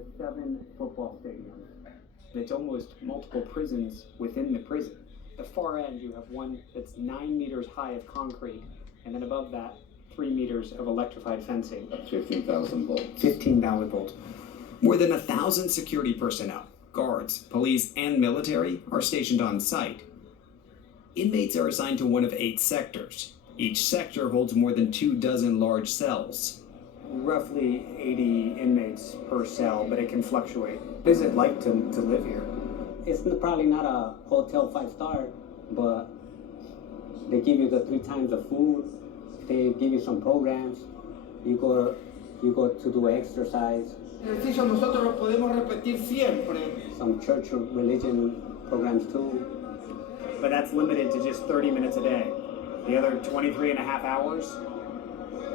to 7 football stadiums. It's almost multiple prisons within the prison. The far end, you have one that's 9 meters high of concrete, and then above that, 3 meters of electrified fencing. 15,000 volts. 15,000 volts. More than 1,000 security personnel, guards, police, and military are stationed on site. Inmates are assigned to one of 8 sectors. Each sector holds more than 24 large cells. Roughly 80 inmates per cell, but it can fluctuate. What is it like to live here? It's probably not a hotel 5-star, but they give you the 3 times of food. They give you some programs. You go to do exercise. Ejercicio nosotros lo podemos repetir siempre. Some church or religion programs too. But that's limited to just 30 minutes a day. The other 23 and a half hours,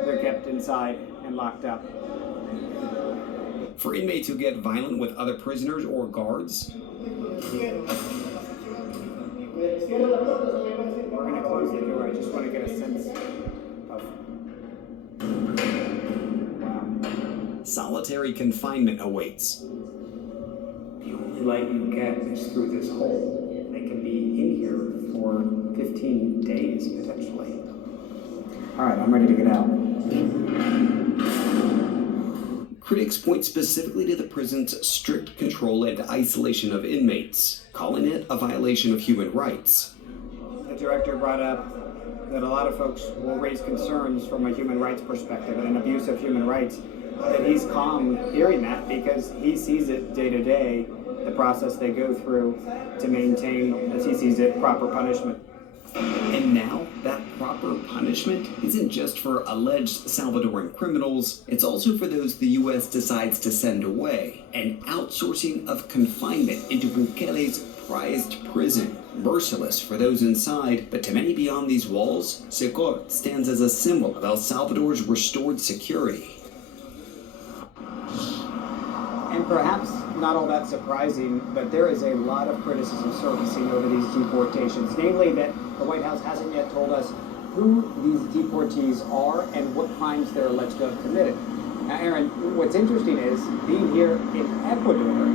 they're kept inside and locked up. For inmates who get violent with other prisoners or guards, we're going to close the door. I just want to get a sense of... Wow. Solitary confinement awaits. The only light you get is through this hole. They can be in here for 15 days, potentially. All right, I'm ready to get out. Critics point specifically to the prison's strict control and isolation of inmates, calling it a violation of human rights. The director brought up that a lot of folks will raise concerns from a human rights perspective and an abuse of human rights, that he's calm hearing that because he sees it day to day, the process they go through to maintain, as he sees it, proper punishment. And now, that proper punishment isn't just for alleged Salvadoran criminals, it's also for those the U.S. decides to send away. An outsourcing of confinement into Bukele's prized prison. Merciless for those inside, but to many beyond these walls, Secor stands as a symbol of El Salvador's restored security. And perhaps not all that surprising, but there is a lot of criticism surfacing over these deportations, namely that the White House hasn't yet told us who these deportees are and what crimes they're alleged to have committed. Now, Aaron, what's interesting is being here in Ecuador,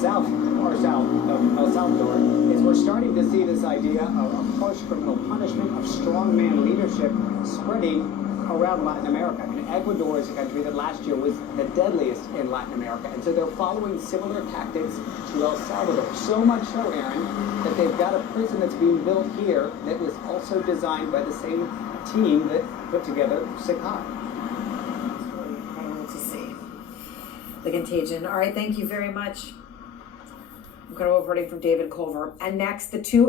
so far south of El Salvador, is we're starting to see this idea of harsh criminal punishment, of strongman leadership spreading around Latin America. And Ecuador is a country that last year was the deadliest in Latin America. And so they're following similar tactics to El Salvador. So much so, Aaron, that they've got a prison that's being built here that was also designed by the same team that put together Sikat. Incredible to see. The Contagion. All right, thank you very much. Incredible reporting from David Culver. And next, the 2